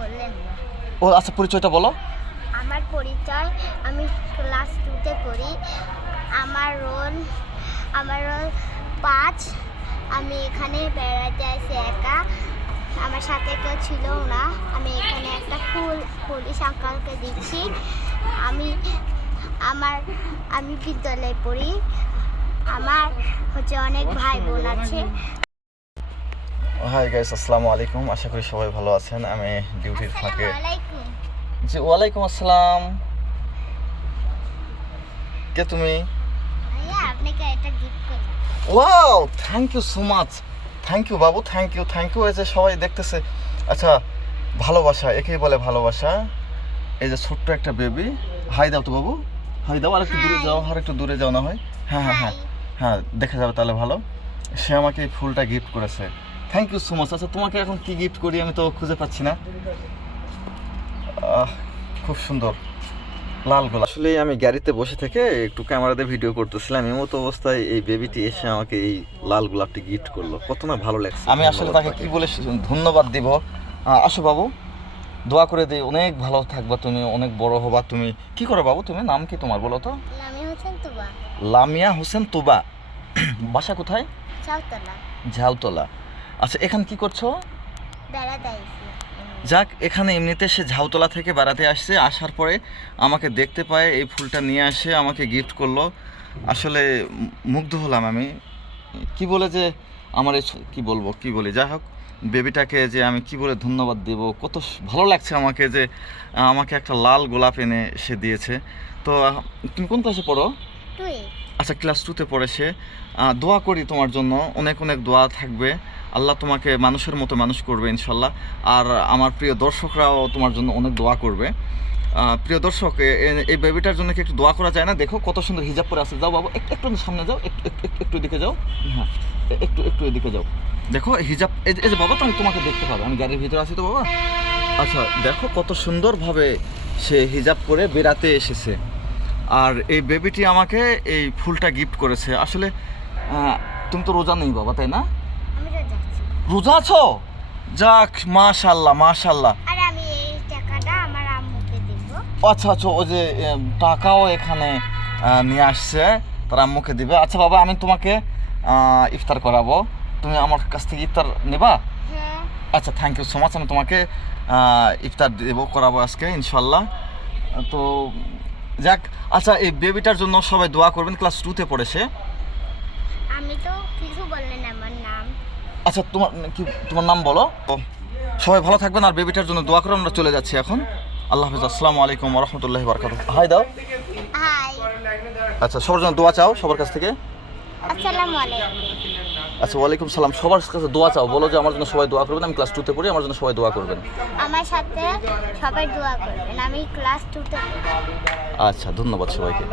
বললেন না। ও আচ্ছা, পরিচয়টা বলো। আমার পরিচয়, আমি ক্লাস 2-তে পড়ি। আমার রোল 5। আমি এখানে বেড়াতে আসি একা, আমার সাথে কেউ ছিল না। আমি এখানে একটা ফুল পুলিশ আঙ্কালকে দিচ্ছি। আমি বিদ্যালয়ে পড়ি। আমার অনেক ভাই বোন আছে। হাই গাইস, আসসালামু আলাইকুম। আশা করি সবাই ভালো আছেন। আমি ডিউটির ফাঁকে। আসসালামু আলাইকুম। জি, ওয়ালাইকুম আসসালাম। কে তুমি? ভাইয়া, আপনাকে একটা গিফট করলাম। Wow, thank you so much. Thank you বাবু, থ্যাংক ইউ। এই যে সবাই দেখতেছে। আচ্ছা, ভালোবাসা একেই বলে ভালোবাসা। এই যে ছোট্ট একটা বেবি। হাই দাও তো বাবু, হাই দাও। আর একটু দূরে যাও, আর একটু দূরে যাও না হয়। হ্যাঁ হ্যাঁ হ্যাঁ হ্যাঁ, দেখা যাবে তাহলে ভালো। সে আমাকে এই ফুলটা গিফট করেছে। Thank you so much. আচ্ছা, তোমাকে এখন কি গিফট করি আমি তো খুঁজে পাচ্ছি না। খুব সুন্দর লাল গোলাপ। আসলে আমি গাড়িতে বসে থেকে একটু ক্যামেরাতে ভিডিও করতেছিলাম, এমতো অবস্থায় এই বেবিটি এসে আমাকে এই লাল গোলাপটি গিফট করলো। কত না ভালো লাগছে। আমি আসলে তাকে কি বলে ধন্যবাদ দিব। আসো বাবু, দোয়া করে দিই, অনেক ভালো থাকবা তুমি, অনেক বড় হবা তুমি। কি করো বাবু তুমি? নাম কি তোমার বলো তো? লামিয়া হোসেন তুবা। লামিয়া হোসেন তুবা। বাসা কোথায়? ঝাউতলা। ঝাউতলা। আচ্ছা, এখানে কি করছো? বেড়াতে আইছি। যাক, এখানে এমনিতে সে ঝাউতলা থেকে বেড়াতে আসছে, আসার পরে আমাকে দেখতে পায়, এই ফুলটা নিয়ে আসে আমাকে গিফট করলো। আসলে মুগ্ধ হলাম আমি। কি বলে যে আমার এই কি বলি, যাই হোক, বেবিটাকে যে আমি কি বলে ধন্যবাদ দেব, কত ভালো লাগছে আমাকে যে আমাকে একটা লাল গোলাপ এনে সে দিয়েছে। তো তুমি কোন ক্লাসে পড়ো? আচ্ছা, ক্লাস 2-তে পড়ে সে। দোয়া করি তোমার জন্য, অনেক অনেক দোয়া থাকবে। আল্লাহ তোমাকে মানুষের মতো মানুষ করবে ইনশাল্লাহ। আর আমার প্রিয় দর্শকরাও তোমার জন্য অনেক দোয়া করবে। প্রিয় দর্শক, এই বেবিটার জন্য কি একটু দোয়া করা যায় না? দেখো কত সুন্দর হিজাব পরে আছে। যাও বাবু, একটু সামনে যাও, একটু এদিকে যাও। হ্যাঁ, একটু এদিকে যাও। দেখো হিজাব, এই যে বাবা, তোমাকে দেখতে পাবে, আমি গাড়ির ভিতরে আছি তো বাবা। আচ্ছা, দেখো কত সুন্দরভাবে সে হিজাব পরে বেড়াতে এসেছে। আর এই বেবিটি আমাকে এই ফুলটা গিফট করেছে। আসলে তুমি তো রোজা নেই বাবা, তাই না? আমি রোজা আছি। রোজা আছো? যাক, মাশাআল্লাহ মাশাআল্লাহ। আর আমি এই টাকাটা আমার আম্মুকে দেব। আচ্ছা আচ্ছা, ওই যে টাকাও এখানে নিয়ে আসছে, তার আম্মুকে দিবে। আচ্ছা বাবা, আমি তোমাকে ইফতার করাবো, তুমি আমার কাছ থেকে ইফতার নেবা? হ্যাঁ। আচ্ছা, থ্যাংক ইউ সো মাচ। আমি তোমাকে ইফতার করাবো আজকে ইনশাল্লাহ। তো যাক, আচ্ছা, এই বেবিটার জন্য সবাই দোয়া করবেন। ক্লাস 2-তে পড়ে সে। আমি তো কিছু বললেন আমার নাম। আচ্ছা, তোমার নাম বলো। সবাই ভালো থাকবেন আর বেবিটার জন্য দোয়া করে আমরা চলে যাচ্ছি এখন। আল্লাহ হাফেজ। আসসালামু আলাইকুম ওয়া রাহমাতুল্লাহি ওয়া বারাকাতুহু। হাই দাও। হাই। আচ্ছা, সবার জন্য দোয়া চাও সবার কাছ থেকে। আসসালামু আলাইকুম। আচ্ছা, ওয়ালাইকুম সালাম। সবার কাছে দোয়া চাও, বলো যে আমার জন্য সবাই দোয়া করবেন। আমি ক্লাস 2-তে পড়ি, আমার জন্য সবাই দোয়া করবেন। আমার সাথে সবাই দোয়া করবেন, আমি ক্লাস 2-তে পড়ি। আচ্ছা, ধন্যবাদ সবাইকে।